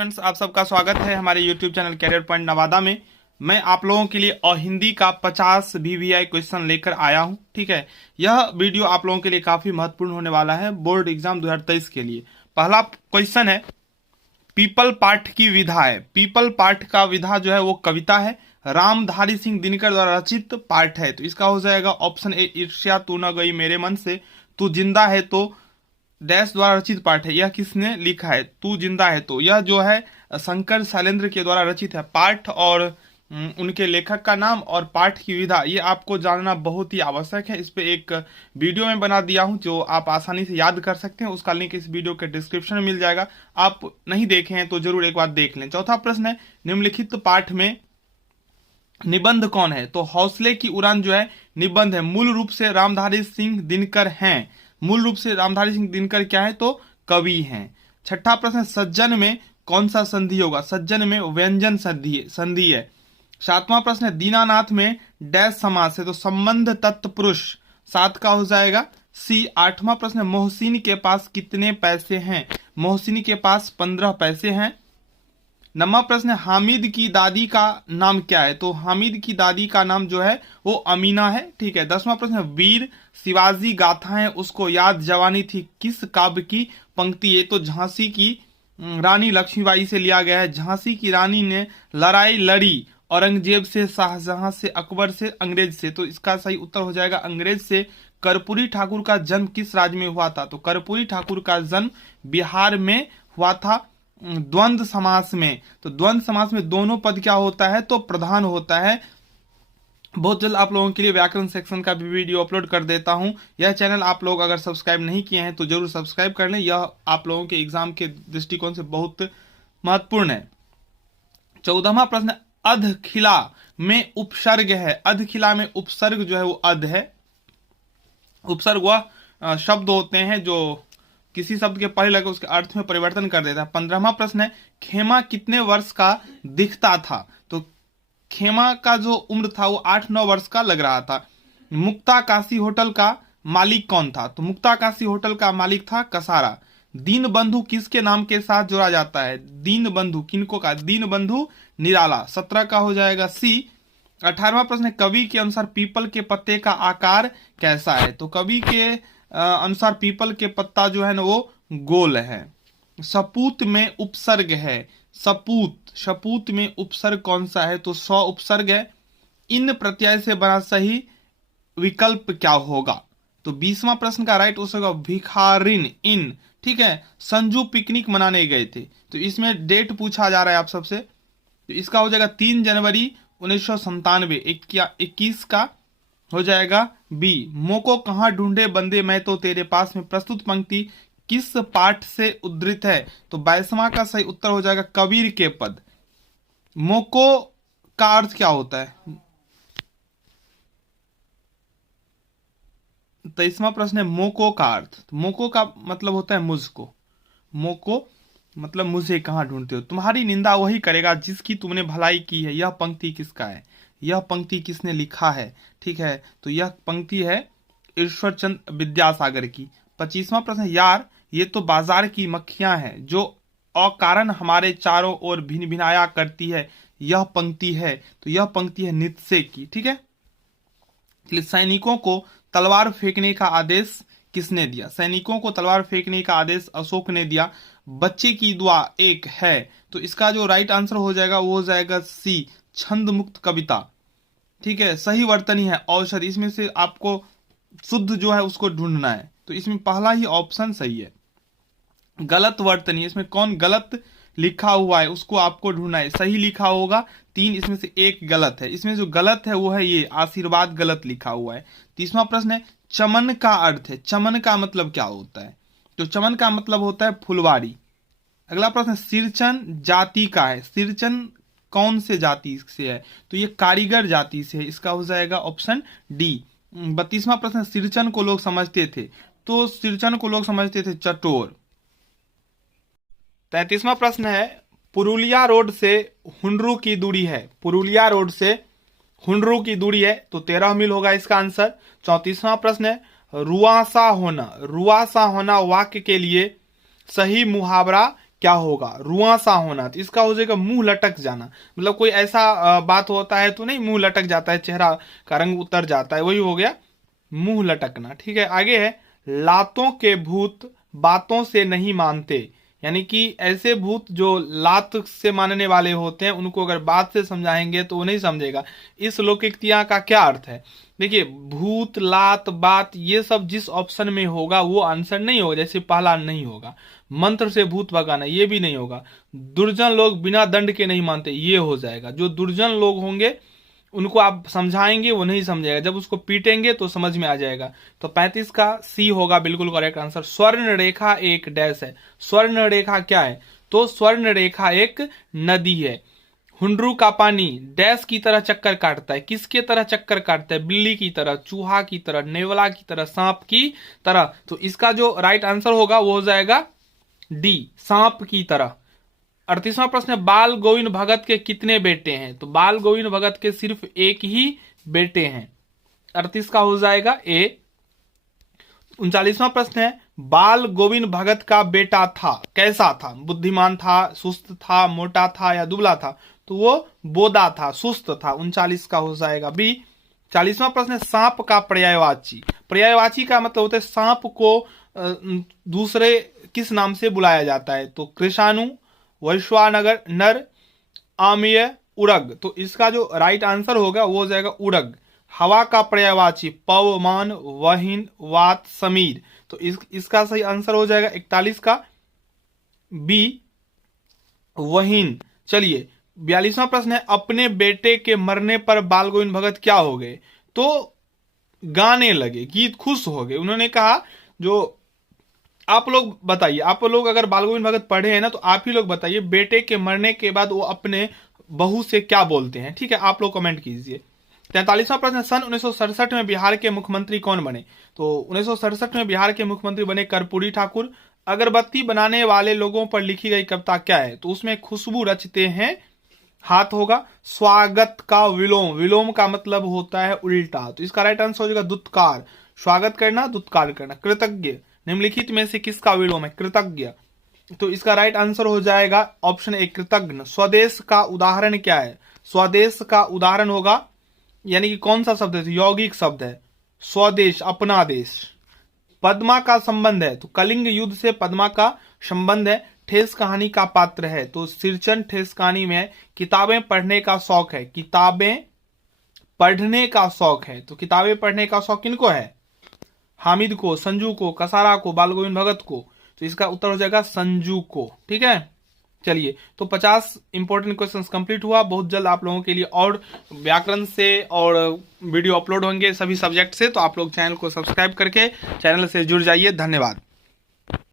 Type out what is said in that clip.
Friends, आप सबका स्वागत है हमारे YouTube channel career point Nawada में। मैं आप लोगों के लिए हिंदी का 50 VVI क्वेश्चन लेकर आया हूं। ठीक है, यह वीडियो आप लोगों के लिए काफी महत्वपूर्ण होने वाला है बोर्ड एग्जाम 2023 के लिए। पहला क्वेश्चन है, पीपल पाठ की विधा है। पीपल पाठ का विधा जो है वो कविता है, रामधारी सिंह दिनकर द्वारा रचित पाठ है। तो इसका हो जाएगा ऑप्शन ए, ईर्ष्या तू न गई मेरे मन से, तू जिंदा है तो डैश द्वारा रचित पाठ है। यह किसने लिखा है? तू जिंदा है तो यह जो है शंकर शैलेंद्र के द्वारा रचित है। पाठ और उनके लेखक का नाम और पाठ की विधा ये आपको जानना बहुत ही आवश्यक है। इस पे एक वीडियो में बना दिया हूं जो आप आसानी से याद कर सकते हैं। उसका लिंक इस वीडियो के डिस्क्रिप्शन में मिल जाएगा। आप नहीं देखे हैं तो जरूर एक बार देख लें। चौथा प्रश्न है, निम्नलिखित पाठ में निबंध कौन है? तो हौसले की उड़ान जो है निबंध है। मूल रूप से रामधारी सिंह दिनकर हैं। मूल रूप से रामधारी सिंह दिनकर क्या है? तो कवि हैं। छठा प्रश्न, सज्जन में कौन सा संधि होगा? सज्जन में व्यंजन संधि है। सातवां प्रश्न है, दीनानाथ में डैश समास है? तो संबंध तत्पुरुष। 7 का हो जाएगा सी। आठवां प्रश्न है, मोहसिन के पास कितने पैसे हैं? मोहसिन के पास 15 पैसे हैं। नवा प्रश्न है, हामिद की दादी का नाम क्या है? तो हामिद की दादी का नाम जो है वो अमीना है। ठीक है। 10वां प्रश्न है, वीर शिवाजी गाथाएं उसको याद जवानी थी किस काव्य की पंक्ति है? तो झांसी की रानी लक्ष्मीबाई से लिया गया है। झांसी की रानी ने लड़ाई लड़ी औरंगजेब से, शाहजहां से, अकबर से, अंग्रेज से। तो इसका सही उत्तर हो जाएगा अंग्रेज से। कर्पूरी ठाकुर का जन्म किस राज्य में हुआ था? तो कर्पूरी ठाकुर का जन्म बिहार में हुआ था। द्वंद्व समास में, तो द्वंद्व समास में दोनों पद क्या होता है? तो प्रधान होता है। बहुत जल्द आप लोगों के लिए व्याकरण सेक्शन का भी वीडियो अपलोड कर देता हूं। यह चैनल आप लोग अगर सब्सक्राइब नहीं किए हैं तो जरूर सब्सक्राइब कर लें। यह आप लोगों के एग्जाम के दृष्टिकोण से बहुत महत्वपूर्ण है। 14वां प्रश्न, अधखिला में उपसर्ग है। अधखिला में उपसर्ग जो है वो अध है। उपसर्ग वह शब्द होते हैं जो किसी शब्द के पहले लगे उसके अर्थ में परिवर्तन कर देता है। 15वां प्रश्न है, खेमा कितने वर्ष का दिखता था? तो खेमा का जो उम्र था वो 8-9 वर्ष का लग रहा था। मुक्ता काशी होटल का मालिक कौन था? तो मुक्ता काशी होटल का मालिक था कसारा। दीन बंधु किसके नाम के साथ जोड़ा जाता है? दीन बंधु किनको का? दीन बंधु निराला। 17 का हो जाएगा सी। 18वां प्रश्न है, कवि के अनुसार पीपल के पत्ते का आकार कैसा है? तो कवि के अनुसार पीपल के पत्ता जो है ना वो गोल है। सपूत में उपसर्ग है। सपूत में उपसर्ग कौन सा है? तो स्व उपसर्ग है। इन प्रत्यय से बना सही विकल्प क्या होगा? तो 20वां प्रश्न का राइट उत्तर होगा भिखारिन इन। ठीक है। संजू पिकनिक मनाने गए थे। तो इसमें डेट पूछा जा रहा है आप सबसे। तो इसका हो जाएगा 3 जनवरी 1997। 21 का हो जाएगा बी। मोको कहां ढूंढे बंदे मैं तो तेरे पास में। प्रस्तुत पंक्ति किस पाठ से उद्धृत है? तो 22वां का सही उत्तर हो जाएगा कबीर के पद। मोको का अर्थ क्या होता है? 23वां प्रश्न है, मोको का अर्थ। तो मोको का मतलब होता है मुझको। मोको मतलब मुझे कहां ढूंढते हो? तुम्हारी निंदा वही करेगा जिसकी तुमने भलाई की है। यह पंक्ति किसका है? यह पंक्ति किसने लिखा है? ठीक है। तो यह पंक्ति है ईश्वरचंद विद्यासागर की। 25वां प्रश्न, यार ये तो बाजार की मक्खियां हैं जो अकारण हमारे चारों ओर भिन भिनाया करती है। यह पंक्ति है। तो यह पंक्ति है नित्से की। ठीक है। सैनिकों को तलवार फेंकने का आदेश किसने दिया? सैनिकों को तलवार फेंकने का आदेश अशोक ने दिया। बच्चे की दुआ एक है। तो इसका जो राइट आंसर हो जाएगा वो हो जाएगा सी, छंद मुक्त कविता। ठीक है। सही वर्तनी है औषध। इसमें से आपको शुद्ध जो है उसको ढूंढना है। तो इसमें पहला ही ऑप्शन सही है। गलत वर्तनी, इसमें कौन गलत लिखा हुआ है उसको आपको ढूंढना है। सही लिखा होगा 3, इसमें से 1 गलत है। इसमें जो गलत है वो है ये आशीर्वाद, गलत लिखा हुआ है। 30वां प्रश्न है, चमन का अर्थ है। चमन का मतलब क्या होता है? तो चमन का मतलब होता है फुलवारी। अगला प्रश्न, सिरचन जाति का है। सिरचन कौन से जाति से है? तो ये कारीगर जाति से है। इसका हो जाएगा ऑप्शन डी। 32वां प्रश्न, सिरचन को लोग समझते थे। तो सिरचन को लोग समझते थे चटोर। 33वां प्रश्न है, पुरुलिया रोड से हुंडरू की दूरी है। पुरुलिया रोड से हुंडरू की दूरी है। तो 13 मील होगा इसका आंसर। 34वां प्रश्न है, रुआसा होना। रुआसा होना वाक्य के लिए सही मुहावरा क्या होगा? रुआं सा होना, तो इसका हो जाएगा मुंह लटक जाना। मतलब कोई ऐसा बात होता है तो नहीं मुंह लटक जाता है, चेहरा का रंग उतर जाता है, वही हो गया मुंह लटकना। ठीक है, आगे है लातों के भूत बातों से नहीं मानते। यानी कि ऐसे भूत जो लात से मानने वाले होते हैं, उनको अगर बात से समझाएंगे तो वो नहीं समझेगा। इस लौकिकतियां का क्या अर्थ है? देखिए, भूत, लात, बात, ये सब जिस ऑप्शन में होगा वो आंसर नहीं होगा। जैसे पहला नहीं होगा, मंत्र से भूत भगाना, ये भी नहीं होगा। दुर्जन लोग बिना दंड के नहीं मानते, ये हो जाएगा। जो दुर्जन लोग होंगे उनको आप समझाएंगे वो नहीं समझेगा, जब उसको पीटेंगे तो समझ में आ जाएगा। तो 35 का सी होगा बिल्कुल करेक्ट आंसर। स्वर्ण रेखा एक डैश है। स्वर्ण रेखा क्या है? तो स्वर्ण रेखा एक नदी है। हुंडरू का पानी डैश की तरह चक्कर काटता है। किसके तरह चक्कर काटता है? बिल्ली की तरह, चूहा की तरह, नेवला की तरह, सांप की तरह। तो इसका जो राइट आंसर होगा वो हो जाएगा डी, सांप की तरह। 38वां प्रश्न है, बाल गोविंद भगत के कितने बेटे हैं? तो बाल गोविंद भगत के सिर्फ एक ही बेटे हैं। 38 का हो जाएगा ए। 39वां प्रश्न है, बाल गोविंद भगत का बेटा था, कैसा था? बुद्धिमान था, सुस्त था, मोटा था या दुबला था? तो वो बोदा था, सुस्त था। 39 का हो जाएगा बी। 40वां प्रश्न है, सांप का पर्यायवाची। पर्यायवाची का मतलब होता है सांप को दूसरे किस नाम से बुलाया जाता है? तो कृषाणु, वैश्वानगर, नर, आमेय, उड़ग। तो इसका जो राइट आंसर होगा वो हो जाएगा उड़ग। हवा का पर्यायवाची पवमान, वहीन, वात, समीर। तो इसका सही आंसर हो जाएगा 41 का बी, वहीन। चलिए, 42वां प्रश्न है, अपने बेटे के मरने पर बाल गोविंद भगत क्या हो गए? तो गाने लगे, गीत, खुश हो गए। उन्होंने कहा, जो आप लोग बताइए, आप लोग अगर बाल गोविंद भगत पढ़े हैं ना, तो आप ही लोग बताइए बेटे के मरने के बाद वो अपने बहू से क्या बोलते हैं। ठीक है, आप लोग कमेंट कीजिए। 43वां प्रश्न, सन 1967 में बिहार के मुख्यमंत्री कौन बने? तो 1967 में बिहार के मुख्यमंत्री बने कर्पूरी ठाकुर। अगरबत्ती बनाने वाले लोगों पर लिखी गई कविता क्या है? तो उसमें खुशबू रचते हैं हाथ होगा। स्वागत का विलोम, विलोम का मतलब होता है उल्टा। तो इसका राइट आंसर हो जाएगा दुत्कार। स्वागत करना, दुत्कार करना। कृतज्ञ, निम्नलिखित में से किसका विलोम है? कृतज्ञ। तो इसका राइट आंसर हो जाएगा ऑप्शन ए, कृतज्ञ। स्वदेश का उदाहरण क्या है? स्वदेश का उदाहरण होगा, यानी कि कौन सा शब्द है? यौगिक शब्द है, स्वदेश, अपना देश। पद्मा का संबंध है, तो कलिंग युद्ध से पद्मा का संबंध है। ठेस कहानी का पात्र है, तो सिरचन ठेस कहानी में। किताबें पढ़ने का शौक है, किताबें पढ़ने का शौक है। तो किताबें पढ़ने का शौक किनको है? हामिद को, संजू को, कसारा को, बाल गोविंद भगत को। तो इसका उत्तर हो जाएगा संजू को। ठीक है, चलिए, तो 50 इंपॉर्टेंट क्वेश्चंस कंप्लीट हुआ। बहुत जल्द आप लोगों के लिए और व्याकरण से और वीडियो अपलोड होंगे सभी सब्जेक्ट से। तो आप लोग चैनल को सब्सक्राइब करके चैनल से जुड़ जाइए। धन्यवाद।